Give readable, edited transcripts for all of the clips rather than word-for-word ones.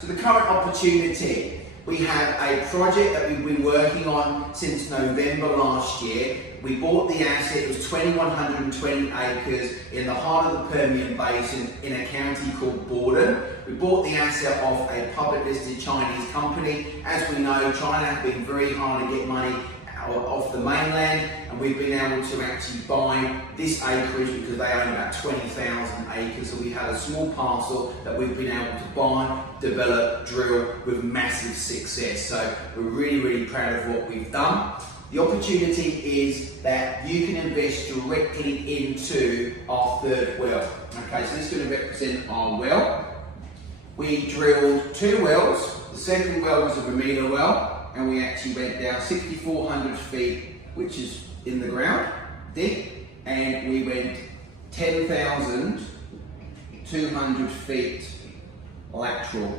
So the current opportunity, we have a project that we've been working on since November last year. We bought the asset, it was 2,120 acres in the heart of the Permian Basin in a county called Borden. We bought the asset off a public listed Chinese company. As we know, China has been very hard to get money off the mainland, and we've been able to actually buy this acreage because they own about 20,000 acres. So we had a small parcel that we've been able to buy, develop, drill with massive success. So we're really proud of what we've done. The opportunity is that you can invest directly into our third well. Okay, so this is going to represent our well. We drilled 2 wells. The second well was a Bermuda well, and we actually went down 6,400 feet, which is in the ground, deep, and we went 10,200 feet lateral.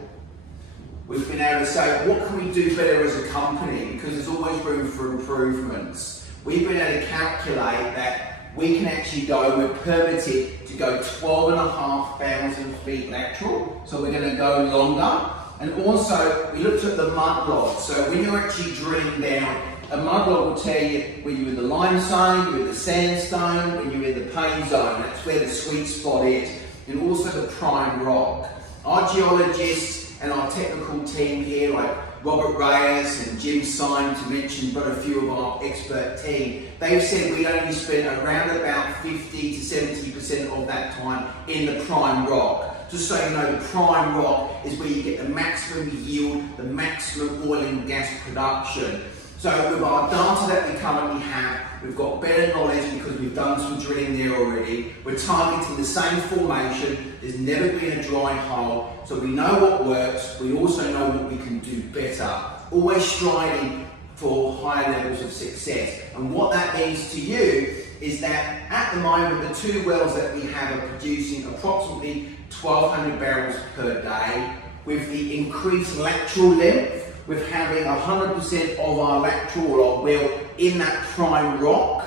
We've been able to say, what can we do better as a company? Because there's always room for improvements. We've been able to calculate that we can actually go, we're permitted to go 12,500 feet lateral, so we're going to go longer. And also, we looked at the mud log. So when you're actually drilling down, a mud log will tell you when you're in the limestone, you're in the sandstone, when you're in the pay zone. That's where the sweet spot is. And also the prime rock. Our geologists and our technical team here, like Robert Reyes and Jim Syme, to mention but a few of our expert team, they've said we only spend around about 50 to 70% of that time in the prime rock. Just so you know, the prime rock is where you get the maximum yield, the maximum oil and gas production. So with our data that we currently have, we've got better knowledge because we've done some drilling there already. We're targeting the same formation. There's never been a dry hole. So we know what works. We also know what we can do better. Always striving for higher levels of success. And what that means to you is that at the moment, the 2 wells that we have are producing approximately 1,200 barrels per day. With the increased lateral length, with having 100% of our lateral or our well in that prime rock,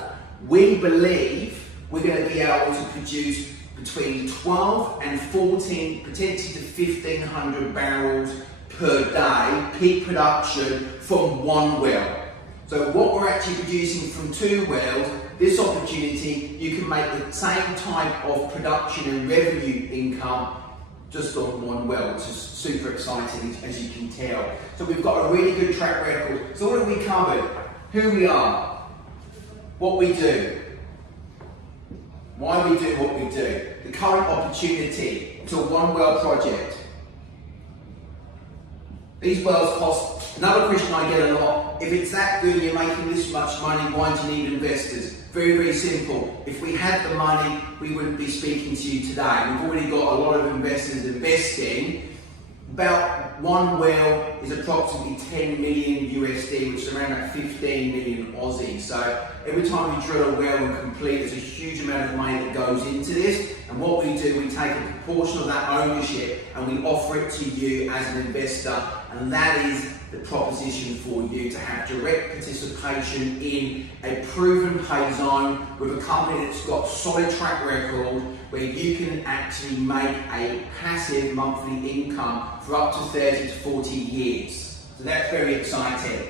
we believe we're going to be able to produce between 12 and 14, potentially to 1,500 barrels per day, peak production from 1 well. So what we're actually producing from 2 wells, this opportunity, you can make the same type of production and revenue income just on 1 well, which is super exciting, as you can tell. So we've got a really good track record. So what have we covered? Who we are, what we do, why we do what we do, the current opportunity. It's a 1 well project. These wells cost, another question I get a lot, if it's that good and you're making this much money, why do you need investors? Very simple. If we had the money, we wouldn't be speaking to you today. We've already got a lot of investors investing. About 1 well is approximately 10 million USD, which is around about 15 million Aussie. So every time we drill a well and complete, there's a huge amount of money that goes into this. And what we do, we take a proportion of that ownership and we offer it to you as an investor. And that is the proposition for you, to have direct participation in a proven pay zone with a company that's got solid track record, where you can actually make a passive monthly income for up to 30 to 40 years. So that's very exciting.